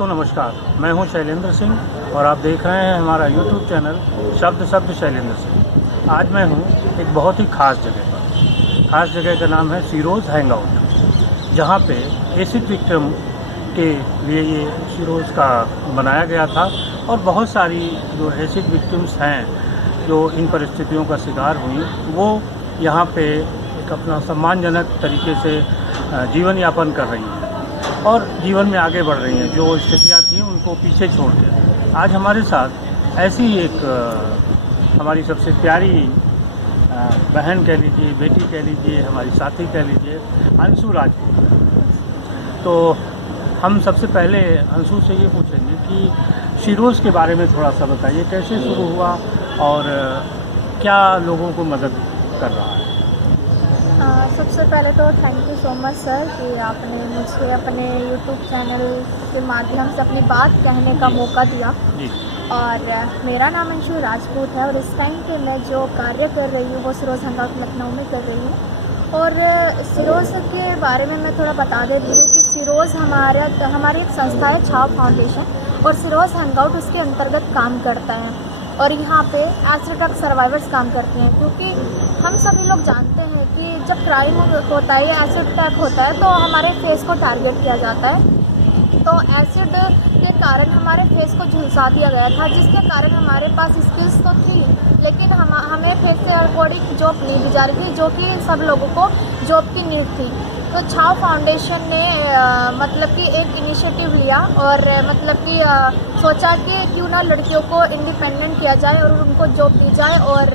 दोस्तों नमस्कार, मैं हूं शैलेंद्र सिंह और आप देख रहे हैं हमारा YouTube चैनल शब्द शब्द शैलेंद्र सिंह। आज मैं हूं एक बहुत ही ख़ास जगह पर। ख़ास जगह का नाम है सिरोज़ हैंगआउट, जहां पे एसिड विक्टिम के लिए ये सिरोज़ का बनाया गया था और बहुत सारी जो एसिड विक्टिम्स हैं जो इन परिस्थितियों का शिकार हुई, वो यहाँ पे एक अपना सम्मानजनक तरीके से जीवन यापन कर रही हैं और जीवन में आगे बढ़ रही हैं। जो स्थितियाँ थी उनको पीछे छोड़ के आज हमारे साथ ऐसी एक हमारी सबसे प्यारी बहन कह लीजिए, बेटी कह लीजिए, हमारी साथी कह लीजिए, अंशु राजपूत। तो हम सबसे पहले अंशु से ये पूछेंगे कि सिरोज़ के बारे में थोड़ा सा बताइए, कैसे शुरू हुआ और क्या लोगों को मदद कर रहा है। सबसे पहले तो thank you so much sir कि आपने मुझे अपने YouTube चैनल के माध्यम से अपनी बात कहने का मौका दिया। और मेरा नाम अंशु राजपूत है और इस टाइम पे मैं जो कार्य कर रही हूँ वो सिरोज़ हैंगआउट लखनऊ में कर रही हूँ। और सिरोज़ के बारे में मैं थोड़ा बता देती हूँ कि सिरोज़ हमारी एक संस्था है, छाव फाउंडेशन, और सिरोज़ हैंगआउट उसके अंतर्गत काम करता है। और यहाँ पे एसिड अटैक सर्वाइवर्स काम करते हैं, क्योंकि हम सभी लोग जानते हैं कि जब क्राइम होता है या एसिड अटैक होता है तो हमारे फेस को टारगेट किया जाता है। तो एसिड के कारण हमारे फेस को झुलसा दिया गया था, जिसके कारण हमारे पास स्किल्स तो थी लेकिन हमें फेस से अकॉर्डिंग जॉब नहीं दी जा रही थी, जो कि सब लोगों को जॉब की नीड थी। तो छाव फाउंडेशन ने मतलब कि एक इनिशिएटिव लिया और मतलब कि सोचा कि क्यों ना लड़कियों को इंडिपेंडेंट किया जाए और उनको जॉब दी जाए और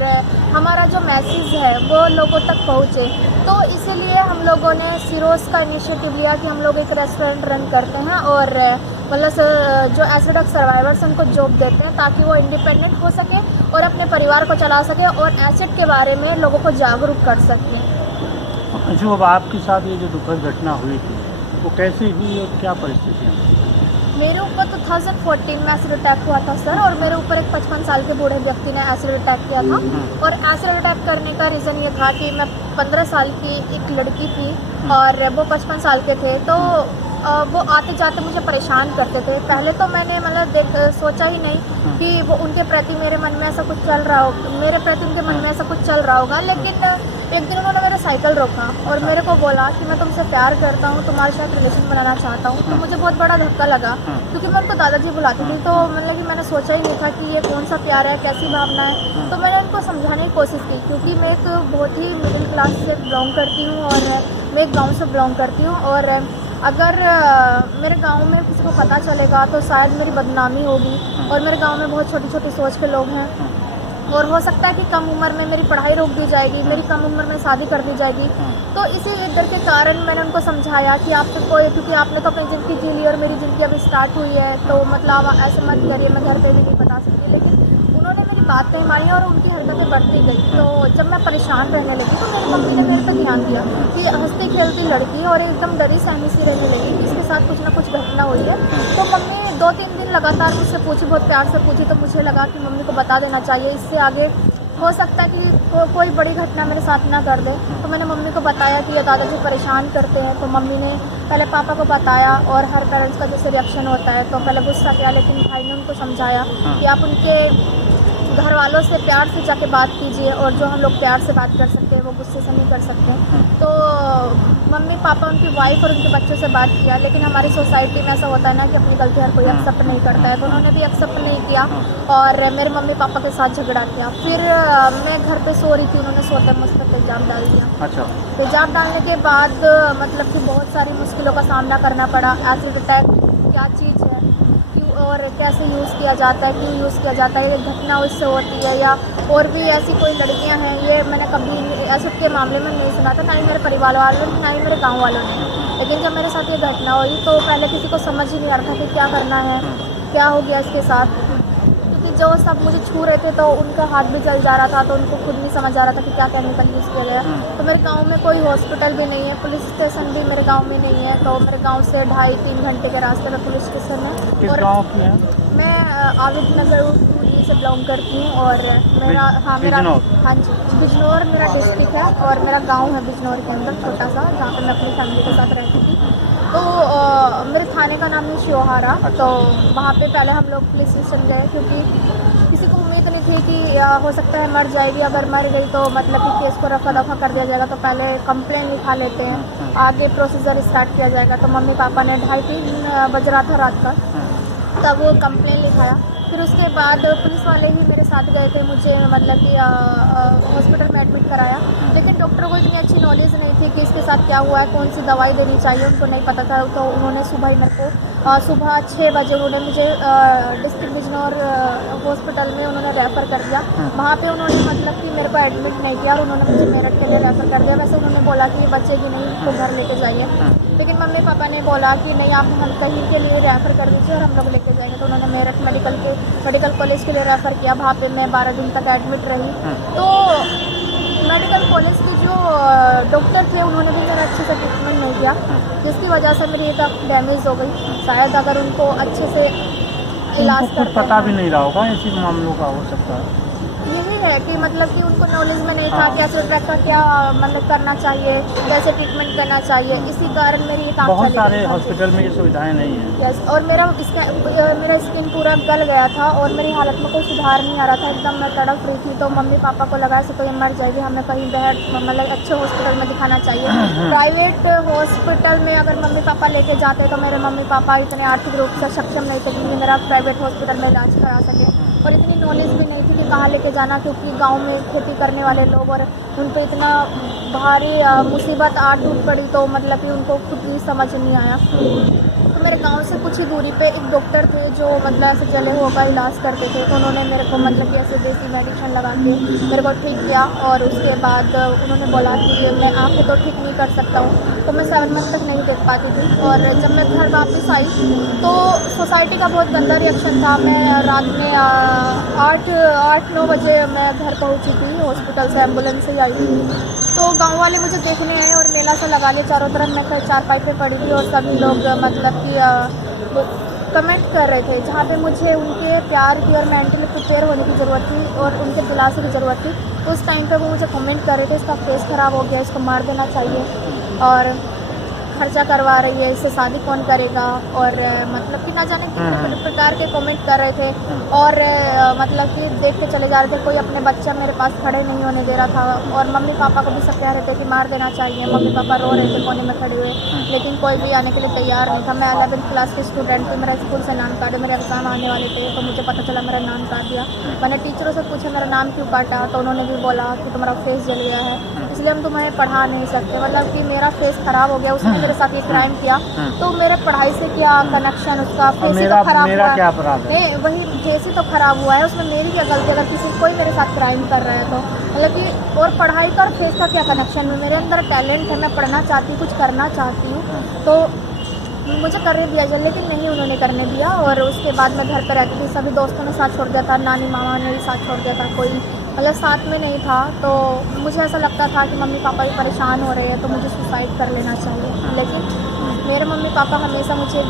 हमारा जो मैसेज है वो लोगों तक पहुँचे। तो इसीलिए हम लोगों ने सिरोज़ का इनिशिएटिव लिया कि हम लोग एक रेस्टोरेंट रन करते हैं और मतलब जो एसिड अटैक सर्वाइवर्स उनको जॉब देते हैं ताकि वो इंडिपेंडेंट हो सके और अपने परिवार को चला सके और एसिड के बारे में लोगों को जागरूक कर सकें। जो अब आपके साथ ये जो दुखद घटना हुई थी वो कैसे हुई और क्या परिस्थितियाँ? मेरे ऊपर 2014 में एसिड अटैक हुआ था सर, और मेरे ऊपर एक 55 साल के बूढ़े व्यक्ति ने एसिड अटैक किया था। और एसिड अटैक करने का रीज़न ये था कि मैं 15 साल की एक लड़की थी और वो 55 साल के थे। तो वो आते जाते मुझे परेशान करते थे। पहले तो मैंने मतलब सोचा ही नहीं कि वो उनके प्रति मेरे मन में ऐसा कुछ चल रहा हो, मेरे प्रति उनके मन में ऐसा कुछ चल रहा होगा। लेकिन एक दिन उन्होंने मेरा साइकिल रोका और मेरे को बोला कि मैं तुमसे प्यार करता हूँ, तुम्हारे साथ रिलेशन बनाना चाहता हूँ। तो मुझे बहुत बड़ा धक्का लगा, क्योंकि मैं उनको दादाजी बुलाती थी। तो मतलब कि मैंने सोचा ही नहीं था कि ये कौन सा प्यार है, कैसी भावना है। तो मैंने उनको समझाने की कोशिश की, क्योंकि मैं एक बहुत ही मिडिल क्लास से बिलोंग करती हूँ और मैं एक गाँव से बिलोंग करती हूँ। और अगर मेरे गांव में किसी को पता चलेगा तो शायद मेरी बदनामी होगी। और मेरे गांव में बहुत छोटी छोटी सोच के लोग हैं और हो सकता है कि कम उम्र में मेरी पढ़ाई रोक दी जाएगी, मेरी कम उम्र में शादी कर दी जाएगी। तो इसी डर के कारण मैंने उनको समझाया कि आप तो कोई, क्योंकि आपने तो अपनी ज़िंदगी जी ली और मेरी ज़िंदगी अभी स्टार्ट हुई है, तो मतलब ऐसे मत करिए, मैं घर पे भी नहीं बता सकती। लेकिन उन्होंने मेरी बात नहीं मानी और उनकी हरकतें बढ़ती गई। तो जब मैं परेशान रहने लगी तो मेरी मम्मी ने मेरे पर ध्यान दिया कि हंसती खेलती लड़की और एकदम डरी सहमी सी रहने लगी कि इसके साथ कुछ ना कुछ घटना हुई है। तो मम्मी 2-3 दिन लगातार मुझसे पूछी, बहुत प्यार से पूछी। तो मुझे लगा कि मम्मी को बता देना चाहिए, इससे आगे हो सकता है कि कोई बड़ी घटना मेरे साथ ना कर दे। तो मैंने मम्मी को बताया कि ये दादाजी परेशान करते हैं। तो मम्मी ने पहले पापा को बताया और हर पेरेंट्स का जैसे रिएक्शन होता है तो पहले गुस्सा किया, लेकिन भाई ने उनको समझाया कि आप उनके घर वालों से प्यार से जाके बात कीजिए और जो हम लोग प्यार से बात कर सकते हैं वो गुस्से से नहीं कर सकते। तो मम्मी पापा उनकी वाइफ और उनके बच्चों से बात किया, लेकिन हमारी सोसाइटी में ऐसा होता है ना कि अपनी गलती हर कोई एक्सेप्ट नहीं करता है। तो उन्होंने भी एक्सेप्ट नहीं किया और मेरे मम्मी पापा के साथ झगड़ा किया। फिर मैं घर पे सो रही थी, उन्होंने सोते मुझ पर तेजाब डाल दिया। अच्छा। तेजाब डालने के बाद मतलब कि बहुत सारी मुश्किलों का सामना करना पड़ा। एसिड अटैक क्या चीज़ है, और कैसे यूज़ किया जाता है, क्यों यूज़ किया जाता है, ये घटना उससे होती है या और भी ऐसी कोई लड़कियां हैं, ये मैंने कभी एसिड के मामले में नहीं सुना था, ना ही मेरे परिवार वालों ने, ना ही मेरे गांव वालों ने। लेकिन जब मेरे साथ ये घटना हुई तो पहले किसी को समझ ही नहीं आ रहा था कि क्या करना है, क्या हो गया इसके साथ। क्योंकि जो सब मुझे छू रहे थे तो उनका हाथ भी जल जा रहा था, तो उनको खुद नहीं समझ आ रहा था कि क्या केमिकल यूज़ किया गया। तो मेरे गांव में कोई हॉस्पिटल भी नहीं है, पुलिस स्टेशन भी मेरे गांव में नहीं है। तो मेरे गांव से 2.5-3 घंटे के रास्ते में पुलिस स्टेशन है। किस गांव की है? मैं आविद नगर से बिलोंग करती हूँ और मेरा हाँ जी बिजनौर मेरा डिस्ट्रिक्ट है और मेरा गांव है बिजनौर के अंदर छोटा सा, जहाँ पर मैं अपनी फैमिली के साथ रहती थी। तो मेरे थाने का नाम है शिवहारा। अच्छा। तो वहाँ पे पहले हम लोग पुलिस स्टेशन गए, क्योंकि किसी को उम्मीद नहीं थी कि हो सकता है मर जाएगी। अगर मर गई तो मतलब कि केस को रफा दफा कर दिया जाएगा, तो पहले कंप्लेन लिखा लेते हैं, आगे प्रोसीजर स्टार्ट किया जाएगा। तो मम्मी पापा ने 2:30-3 बज रहा था रात का, तब वो कंप्लेन लिखाया। फिर उसके बाद पुलिस वाले ही मेरे साथ गए थे, मुझे मतलब कि हॉस्पिटल में एडमिट कराया। लेकिन डॉक्टर को इतनी अच्छी नॉलेज नहीं थी कि इसके साथ क्या हुआ है, कौन सी दवाई देनी चाहिए, उनको नहीं पता था। तो उन्होंने सुबह ही मेरे को सुबह 6 बजे उन्होंने मुझे डिस्ट्रिक्ट बिजनौर हॉस्पिटल में उन्होंने रेफ़र कर दिया। वहाँ पे उन्होंने मतलब कि मेरे को एडमिट नहीं किया और उन्होंने मुझे मेरठ के लिए रेफ़र कर दिया। वैसे उन्होंने बोला कि बचेगी नहीं, तो घर लेके जाइए, लेकिन मम्मी पापा ने बोला कि नहीं, आप हम कहीं के लिए रेफ़र कर दीजिए और हम लोग लेके जाएंगे। तो उन्होंने मेरठ मेडिकल कॉलेज के लिए रेफ़र किया। वहाँ पे मैं 12 दिन तक एडमिट रही। तो मेडिकल कॉलेज के जो डॉक्टर थे उन्होंने भी मेरा अच्छे से ट्रीटमेंट नहीं किया, जिसकी वजह से मेरी एक आँख डैमेज हो गई। शायद अगर उनको अच्छे से इलाज उनको खुद करते पता हैं। भी नहीं रहा होगा ऐसी मामलों का, हो सकता है। यही है कि मतलब कि उनको नॉलेज में नहीं था कि एसिड अटैक का क्या मतलब करना चाहिए, कैसे ट्रीटमेंट करना चाहिए। इसी कारण मेरी एक आँख बहुत चली सारे गई। हॉस्पिटल में ये सुविधाएं नहीं हैं। यस, और मेरा स्किन पूरा गल गया था और मेरी हालत में कोई सुधार नहीं आ रहा था, एकदम मैं तड़प रही थी। तो मम्मी पापा को लगा ऐसे तो ये मर जाएगी, हमें कहीं मतलब अच्छे हॉस्पिटल में दिखाना चाहिए। प्राइवेट हॉस्पिटल में अगर मम्मी पापा लेके जाते तो मेरे मम्मी पापा इतने आर्थिक रूप से सक्षम नहीं थे कि मेरा प्राइवेट हॉस्पिटल में इलाज करा सके, और इतनी नॉलेज भी नहीं थी कि कहाँ लेके जाना, क्योंकि गांव में खेती करने वाले लोग और उन पर इतना भारी मुसीबत आ टूट पड़ी, तो मतलब कि उनको खुद ही समझ नहीं आया। तो मेरे गांव से कुछ ही दूरी पे एक डॉक्टर थे जो मतलब ऐसे जले हुए का इलाज करते थे। तो उन्होंने मेरे को मतलब कि ऐसे देसी मेडिसिन लगा के मेरे को ठीक किया, और उसके बाद उन्होंने बोला कि मैं आँखें तो ठीक नहीं कर सकता हूँ। तो मैं 7 मंथ तक नहीं देख पाती थी, और जब मैं घर वापस आई तो सोसाइटी का बहुत गंदा रिएक्शन था। मैं रात में 8-9 बजे मैं घर पहुँची थी, हॉस्पिटल से एम्बुलेंस से आई थी। तो गांव वाले मुझे देखने आए और मेला सा लगा लिया चारों तरफ। मैं चारपाई पे पड़ी थी और सभी लोग मतलब कि कमेंट कर रहे थे, जहाँ पे मुझे उनके प्यार की और मेंटली प्रिपेयर होने की ज़रूरत थी और उनके दिलासे की ज़रूरत थी। उस टाइम पे वो मुझे कमेंट कर रहे थे, इसका फेस ख़राब हो गया, इसको मार देना चाहिए, और खर्चा करवा रही है, इससे शादी कौन करेगा, और मतलब कि ना जाने कितने प्रकार के कमेंट कर रहे थे। और मतलब कि देख के चले जा रहे थे, कोई अपने बच्चा मेरे पास खड़े नहीं होने दे रहा था। और मम्मी पापा को भी सब कह रहे थे कि मार देना चाहिए। मम्मी पापा रो रहे थे कोने में खड़े हुए, लेकिन कोई भी आने के लिए तैयार नहीं था। मैं 11th क्लास की स्टूडेंट थी, मेरा स्कूल से नाम काटा, मेरे एग्ज़ाम आने वाले थे, तो मुझे पता चला मेरा नाम काट दिया। मैंने टीचरों से पूछा मेरा नाम क्यों काटा, तो उन्होंने भी बोला कि तुम्हारा फेस जल गया है, इसलिए हम तुम्हें पढ़ा नहीं सकते। मतलब कि मेरा फेस ख़राब हो गया, उसने मेरे साथ ये क्राइम किया, तो मेरे पढ़ाई से क्या कनेक्शन, उसका फेस ही तो खराब हुआ क्या अपराध है? नहीं, वही फेस ही तो खराब हुआ है, उसमें मेरी क्या गलती? अगर किसी कोई मेरे साथ क्राइम कर रहा है तो मतलब कि, और पढ़ाई का और फेस का क्या कनेक्शन है? मेरे अंदर टैलेंट है, मैं पढ़ना चाहती हूँ, कुछ करना चाहती हूँ, तो मुझे करने दिया जाए, लेकिन नहीं उन्होंने करने दिया। और उसके बाद मैं घर पर रहती थी, सभी दोस्तों ने साथ छोड़ दिया था, नानी मामा ने भी साथ छोड़ दिया था, कोई मतलब साथ में नहीं था। तो मुझे ऐसा लगता था कि मम्मी पापा भी परेशान हो रहे हैं, तो मुझे सुसाइड कर लेना चाहिए। लेकिन मेरे मम्मी पापा हमेशा मुझे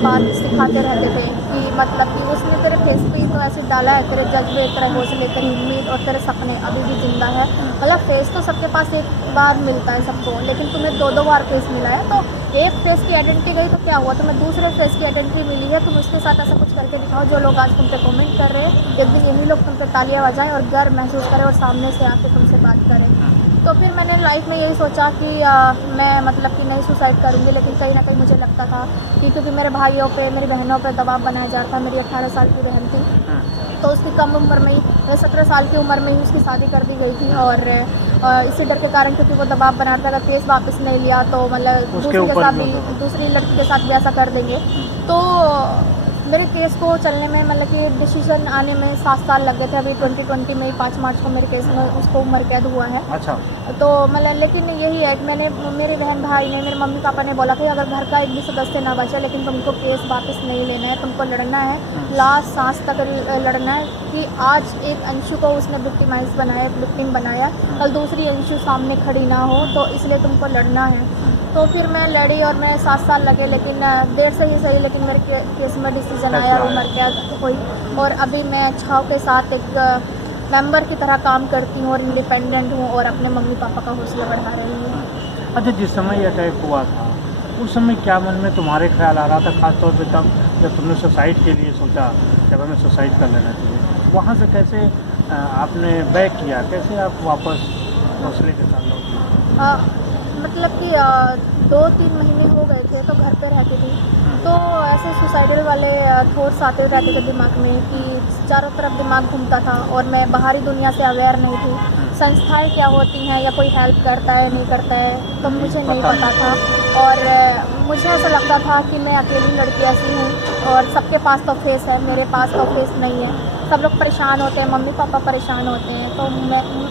बात सिखाते रहते थे कि मतलब कि उसने तेरे फेस पे ही तो ऐसे डाला है, तेरे जज्बे, तेरे हौसले, तेरी उम्मीद और तेरे सपने अभी भी जिंदा है। मतलब फेस तो सबके पास एक बार मिलता है सबको, लेकिन तुम्हें 2-2 बार फेस मिला है, तो एक फेस की आइडेंटिटी गई तो क्या हुआ, तुम्हें दूसरे फेस की आइडेंटिटी मिली है, तुम उसके साथ ऐसा कुछ करके दिखाओ जो लोग आज तुम पे कमेंट कर रहे हैं, एक दिन यही लोग तुम पे तालियां बजाएं और गर्व महसूस करें और सामने से आके तुमसे बात करें। तो फिर मैंने लाइफ में यही सोचा कि मैं मतलब कि नहीं सुसाइड करूँगी, लेकिन कहीं ना कहीं मुझे लगता था कि क्योंकि मेरे भाइयों पे, मेरी बहनों पे दबाव बनाया जा रहा था। मेरी 18 साल की बहन थी, तो उसकी कम उम्र में ही 17 साल की उम्र में ही उसकी शादी कर दी गई थी, और इसी डर के कारण, क्योंकि वो दबाव बना रहा था अगर केस वापस नहीं लिया तो मतलब दूसरी लड़की के साथ भी ऐसा कर देंगे। तो मेरे केस को चलने में मतलब कि डिसीजन आने में 7 साल लग गए थे। अभी 2020 में ही 5 मार्च को मेरे केस में उसको उम्र कैद हुआ है। अच्छा। तो मतलब लेकिन यही है कि मेरे बहन भाई ने, मेरे मम्मी पापा ने बोला कि अगर घर का एक भी सदस्य ना बचे, लेकिन तुमको केस वापस नहीं लेना है, तुमको लड़ना है, लास्ट सांस तक लड़ना है। कि आज एक अंशु को उसने विक्टिम बनाया, कल दूसरी अंशु सामने खड़ी ना हो, तो इसलिए तुमको लड़ना है। तो फिर मैं लड़ी और मैं 7 साल लगे, लेकिन देर से ही सही, लेकिन मेरे केस में डिसीजन आया, उम्र कैद हुई, और अभी मैं छाव के साथ एक मेंबर की तरह काम करती हूँ और इंडिपेंडेंट हूँ और अपने मम्मी पापा का हौसला बढ़ा रही हूँ। अच्छा, जिस समय ये अटैक हुआ था उस समय क्या मन में तुम्हारे ख्याल आ रहा था, खास तौर पे तब जब तुमने सुसाइड के लिए सोचा जब हमें सुसाइड कर लेना चाहिए, वहाँ से कैसे आपने बैक किया, कैसे आप वापस हौसले के साथ लौटी? मतलब कि 2-3 महीने हो गए थे तो घर पे रहती थी, तो ऐसे सुसाइडल वाले थॉट्स आते रहते थे दिमाग में कि चारों तरफ दिमाग घूमता था और मैं बाहरी दुनिया से अवेयर नहीं थी, संस्थाएं क्या होती हैं या कोई हेल्प करता है नहीं करता है तो मुझे नहीं पता था। और मुझे ऐसा लगता था कि मैं अकेली लड़की ऐसी हूँ और सबके पास तो फेस है, मेरे पास तो फेस नहीं है। सब लोग परेशान होते हैं, मम्मी पापा परेशान होते हैं, तो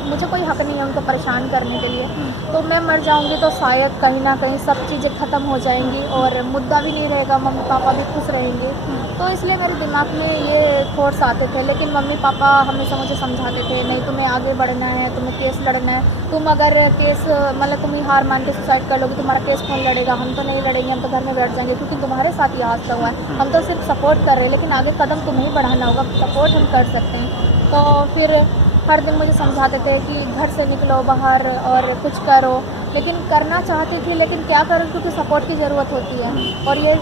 मुझे कोई हक नहीं है उनको परेशान करने के लिए। तो मैं मर जाऊंगी तो शायद कहीं ना कहीं सब चीज़ें ख़त्म हो जाएंगी और मुद्दा भी नहीं रहेगा, मम्मी पापा भी खुश रहेंगे। तो इसलिए मेरे दिमाग में ये थॉट्स आते थे। लेकिन मम्मी पापा हमेशा मुझे समझाते थे, नहीं तुम्हें आगे बढ़ना है, तुम्हें केस लड़ना है, तुम अगर केस मतलब तुम ही हार मान के सुसाइड कर लोगे, तुम्हारा केस कौन लड़ेगा, हम तो नहीं लड़ेंगे, हम तो घर में बैठ जाएंगे क्योंकि तुम्हारे साथ ये हादसा हुआ है, हम तो सिर्फ सपोर्ट कर रहे हैं, लेकिन आगे कदम तुम्हें ही बढ़ाना होगा, सपोर्ट हम कर सकते हैं। तो फिर हर दिन मुझे समझाते थे कि घर से निकलो बाहर और कुछ करो, लेकिन करना चाहती थी लेकिन क्या करूँ क्योंकि सपोर्ट की ज़रूरत होती है। और ये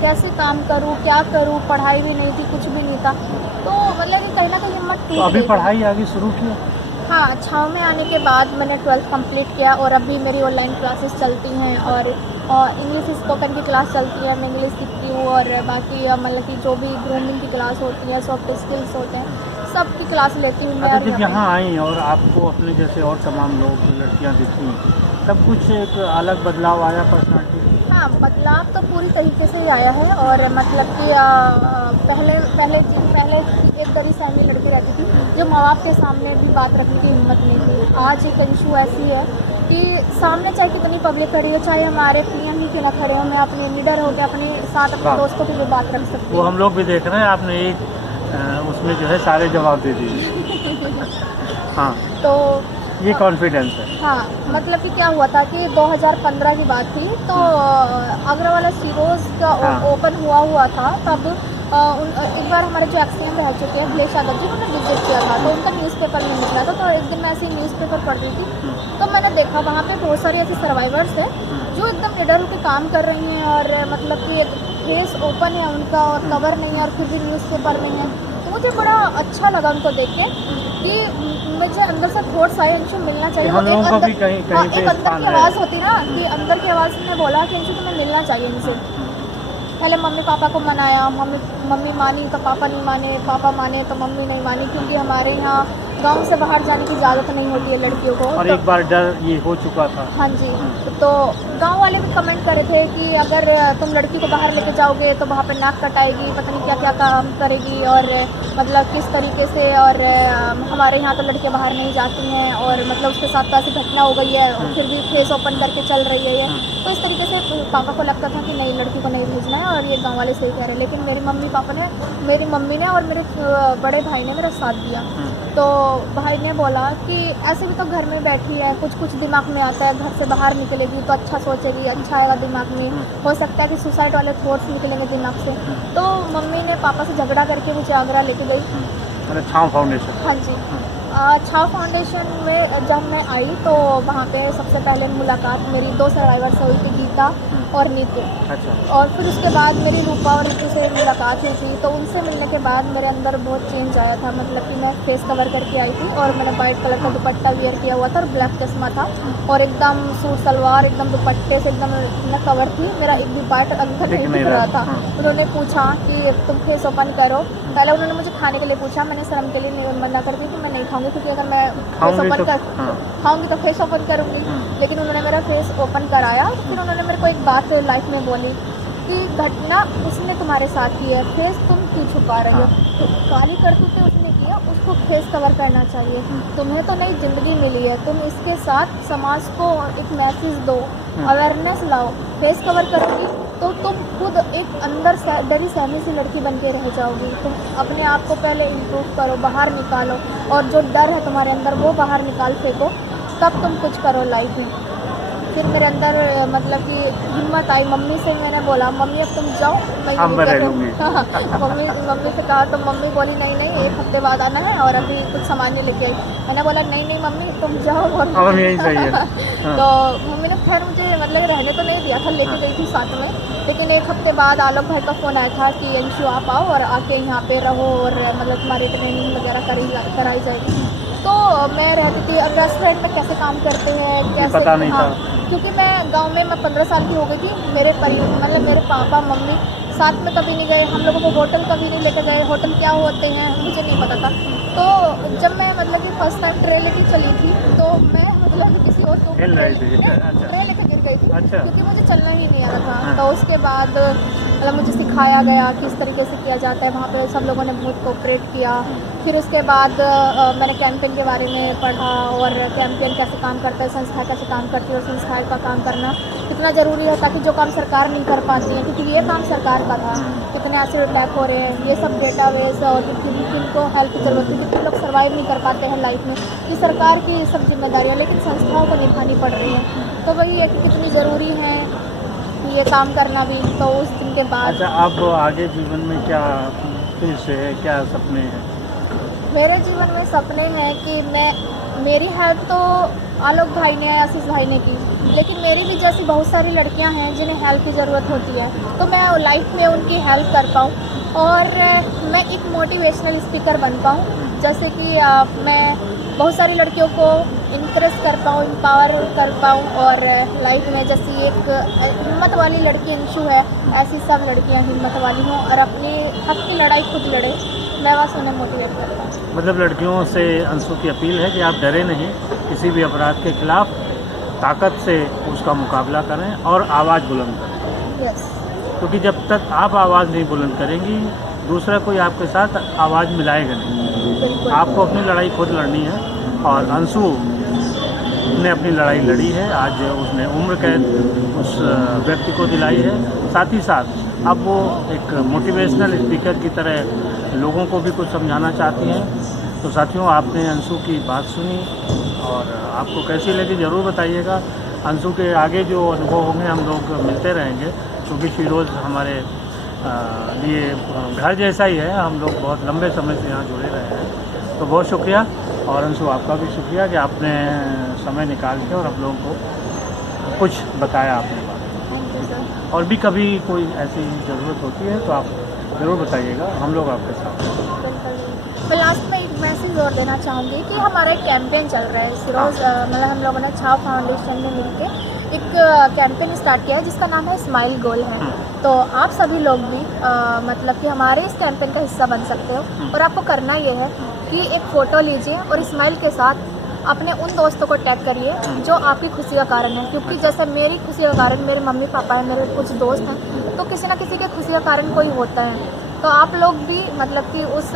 कैसे काम करूँ, क्या करूँ, पढ़ाई भी नहीं थी, कुछ भी नहीं था, तो मतलब कि कहीं ना कहीं हिम्मत टूट गई। तो अभी पढ़ाई आगे शुरू की? हाँ, 6 में आने के बाद मैंने 12th कंप्लीट किया और अभी मेरी ऑनलाइन क्लासेस चलती हैं और इंग्लिश स्पोकन की क्लास चलती है, मैं इंग्लिश सीखती हूँ और बाकी मतलब कि जो भी ग्रूमिंग की क्लास होती है, सॉफ्ट स्किल्स होते हैं, सबकी क्लास लेती हूँ मैं। जब यहाँ आई और आपको अपने जैसे और तमाम लोग लड़कियाँ दिखी तब कुछ एक अलग बदलाव आया पर्सनालिटी? हाँ, बदलाव तो पूरी तरीके से ही आया है और मतलब कि पहले एक दरी सहमी लड़की रहती थी जो माँ बाप के सामने भी बात रखने की हिम्मत नहीं थी। आज एक इशू ऐसी है कि सामने चाहे कितनी पब्लिक खड़ी हो, चाहे हमारे पीएम ही क्यों ना खड़े हो, मैं अपने लीडर होकर अपने साथ अपने दोस्तों की भी बात रख सकती हूँ। वो हम लोग भी देख रहे हैं, आपने एक उसमें जो है सारे जवाब दे दिए। हाँ, तो ये कॉन्फिडेंस है। हाँ, मतलब कि क्या हुआ था कि 2015 की बात थी, तो आगरा वाला सीरोज का ओपन हुआ था तब एक बार हमारे जो एक्सीएम रह चुके हैं अखिलेश यादव जी, उन्होंने विजिट किया था, तो उनका न्यूज़पेपर में निकला था। तो एक दिन मैं ऐसे न्यूज़पेपर पढ़ रही थी तो मैंने देखा वहाँ पे बहुत सारी ऐसी सर्वाइवर्स हैं जो एकदम निडर होकर काम कर रही हैं और मतलब कि एक फेस ओपन है उनका और कवर नहीं है और फिर भी न्यूज़पेपर में है। तो मुझे बड़ा अच्छा लगा उनको देख के कि मुझे अंदर से थॉट्स आए, इनसे मिलना चाहिए। हम लोगों को भी कहीं एक अंदर की आवाज़ होती ना कि अंदर की आवाज़ ने बोला कि इनसे तुम्हें मिलना चाहिए इनसे। पहले मम्मी पापा को मनाया, मम्मी मानी तो पापा नहीं माने, पापा माने तो मम्मी नहीं मानी, क्योंकि हमारे यहाँ गांव से बाहर जाने की इजाज़त नहीं होती है लड़कियों को। और तो एक बार डर ये हो चुका था। हाँ जी, तो गांव वाले भी कमेंट कर रहे थे कि अगर तुम लड़की को बाहर लेके जाओगे तो वहाँ पे नाक कटाएगी, पता नहीं क्या क्या काम करेगी और मतलब किस तरीके से। और हमारे यहाँ तो लड़कियाँ बाहर नहीं जाती हैं और मतलब उसके साथ तो ऐसी घटना हो गई है फिर भी फेस ओपन करके चल रही है ये। तो इस तरीके से पापा को लगता था कि नहीं, लड़की को नहीं भेजना है और ये गाँव वाले सही कह रहे हैं। लेकिन मेरी मम्मी ने और मेरे बड़े भाई ने मेरा साथ दिया। तो भाई ने बोला कि ऐसे भी तो घर में बैठी है, कुछ दिमाग में आता है, घर से बाहर निकलेगी तो अच्छा सोचेगी, अच्छा आएगा दिमाग में, हो सकता है कि सुसाइड वाले थॉट्स निकलेंगे दिमाग से। तो मम्मी ने पापा से झगड़ा करके मुझे आगरा लेके गई। छाँव फाउंडेशन? हाँ जी, छाँव फाउंडेशन में जब मैं आई तो वहाँ पे सबसे पहले मुलाकात मेरी 2 सर्वाइवर से हुई थी, गीता और नीतू। अच्छा। और फिर उसके बाद मेरी रूपा और ऋतु से मुलाकात हुई थी। तो उनसे मिलने के बाद मेरे अंदर बहुत चेंज आया था, मतलब कि मैं फेस कवर करके आई थी और मैंने वाइट कलर का दुपट्टा वियर किया हुआ था और ब्लैक चश्मा था और एकदम सूट सलवार एकदम दुपट्टे से एकदम मैं कवर थी, मेरा एक भी पार्ट अंदर नहीं दिख रहा था। उन्होंने पूछा कि तुम फेस ओपन करो। पहले उन्होंने मुझे खाने के लिए पूछा, मैंने शर्म के लिए मना कर दी कि मैं नहीं खाऊंगी, क्योंकि अगर मैं फेस ओपन खाऊंगी तो फेस ओपन करूंगी। लेकिन उन्होंने मेरा फेस ओपन कराया। फिर उन्होंने मेरे को एक बात लाइफ में बोली कि घटना उसने तुम्हारे साथ की है, फेस तुम क्यों छुपा रहे हो, तो काली करतूतें उसने किया, उसको फेस कवर करना चाहिए। तुम्हें तो नई ज़िंदगी मिली है, तुम इसके साथ समाज को एक मैसेज दो, अवेयरनेस लाओ। फेस कवर करोगी तो तुम खुद एक अंदर डरी सहमी सी लड़की बन के रह जाओगी। तुम अपने आप को पहले इम्प्रूव करो, बाहर निकालो और जो डर है तुम्हारे अंदर वो बाहर निकाल फेंको, तब तुम कुछ करो लाइफ में। फिर मेरे अंदर मतलब कि हिम्मत आई। मम्मी से मैंने बोला, मम्मी अब तुम जाओ, मैं मम्मी से कहा तो मम्मी बोली नहीं 1 हफ्ते बाद आना है और अभी कुछ सामान नहीं लेके आई। मैंने बोला नहीं मम्मी तुम जाओ और यही सही है। तो मम्मी ने फिर मुझे मतलब रहने तो नहीं दिया था, लेके गई थी साथ में। लेकिन एक हफ्ते बाद आलोक भाई का फ़ोन आया था कि अंशु आप आओ और आके यहाँ पे रहो और मतलब तुम्हारी ट्रेनिंग वगैरह कराई जाएगी। तो मैं रहती थी, अब रेस्टोरेंट में कैसे काम करते हैं कैसे, पता नहीं हाँ, था। क्योंकि मैं गांव में मैं 15 साल की हो गई थी। मेरे मतलब मेरे पापा मम्मी साथ में कभी नहीं गए, हम लोगों को होटल कभी नहीं लेकर गए, होटल क्या होते हैं मुझे नहीं पता था। तो जब मैं मतलब कि फर्स्ट टाइम ट्रेन लेके चली थी तो मैं मतलब किसी और को हिल रही थी। अच्छा। ट्रेन लेके गिर गई थी, अच्छा। क्योंकि मुझे चलना ही नहीं आ रहा था। हाँ। तो उसके बाद मतलब मुझे सिखाया गया किस तरीके से किया जाता है, वहाँ पे सब लोगों ने बहुत कोऑपरेट किया। फिर उसके बाद मैंने कैंपेन के बारे में पढ़ा और कैंपेन कैसे काम करता है, संस्था कैसे काम करती है और संस्थाएं का काम करना कितना ज़रूरी है, ताकि जो काम सरकार नहीं कर पाती है, क्योंकि ये काम सरकार का था। कितने एसिड अटैक हो रहे हैं, ये सब डेटाबेस और जिनको हेल्प की ज़रूरत है, कितने लोग सर्वाइव नहीं कर पाते हैं लाइफ में, ये सरकार की सब जिम्मेदारियाँ लेकिन संस्थाओं को निभानी पड़ रही है। तो वही है कि कितनी ज़रूरी है ये काम करना भी। तो उस दिन के बाद अच्छा, अब आगे जीवन में क्या फिर से है, क्या सपने हैं? मेरे जीवन में सपने हैं कि मेरी हेल्प तो आलोक भाई ने, आशीष भाई ने की, लेकिन मेरी भी जैसी बहुत सारी लड़कियां हैं जिन्हें हेल्प की ज़रूरत होती है, तो मैं लाइफ में उनकी हेल्प कर पाऊँ और मैं एक मोटिवेशनल स्पीकर बन पाऊँ। जैसे कि मैं बहुत सारी लड़कियों को इंकरेज कर पाऊँ, एम्पावर कर पाऊँ और लाइफ में जैसी एक हिम्मत वाली लड़की अंशु है, ऐसी सब लड़कियाँ हिम्मत वाली हों और अपनी हक की लड़ाई खुद लड़े। मैं बस उन्हें मोटिवेट करता हूँ। मतलब लड़कियों से अंशु की अपील है कि आप डरे नहीं, किसी भी अपराध के खिलाफ ताकत से उसका मुकाबला करें और आवाज़ बुलंद करें। यस, क्योंकि जब तक आप आवाज़ नहीं बुलंद करेंगी, दूसरा कोई आपके साथ आवाज़ मिलाएगा नहीं। बिल्कुल। आपको अपनी लड़ाई खुद लड़नी है और अंशु ने अपनी लड़ाई लड़ी है। आज उसने उम्र कैद उस व्यक्ति को दिलाई है, साथ ही साथ अब वो एक मोटिवेशनल स्पीकर की तरह लोगों को भी कुछ समझाना चाहती हैं। तो साथियों, आपने अंशु की बात सुनी और आपको कैसी लगी ज़रूर बताइएगा। अंशु के आगे जो अनुभव होंगे हम लोग मिलते रहेंगे, क्योंकि फिरोज़ हमारे लिए घर जैसा ही है। हम लोग बहुत लंबे समय से यहाँ जुड़े रहे हैं। तो बहुत शुक्रिया, और अंशु आपका भी शुक्रिया कि आपने समय निकाल के और हम लोगों को कुछ बताया आपने बात। Thank you sir. और भी कभी कोई ऐसी ज़रूरत होती है तो आप ज़रूर बताइएगा, हम लोग आपके साथ हैं। मैं लास्ट में एक मैसेज और देना चाहूँगी कि हमारा एक कैंपेन चल रहा है फिरोज़, मतलब हम लोगों ने छाव फाउंडेशन में मिलकर एक कैंपेन स्टार्ट किया है जिसका नाम है स्माइल गोल है। तो आप सभी लोग भी मतलब कि हमारे इस कैंपेन का हिस्सा बन सकते हो और आपको करना ये है कि एक फ़ोटो लीजिए और स्माइल के साथ अपने उन दोस्तों को टैग करिए जो आपकी खुशी का कारण है। क्योंकि जैसे मेरी खुशी का कारण मेरे मम्मी पापा हैं, मेरे कुछ दोस्त हैं, तो किसी ना किसी के खुशी का कारण कोई होता है। तो आप लोग भी मतलब कि उस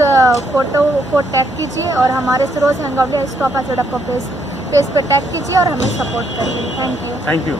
फ़ोटो को टैग कीजिए और हमारे Firoz hangout stop at page पे टैग कीजिए और हमें सपोर्ट करिए। Thank you. Thank you.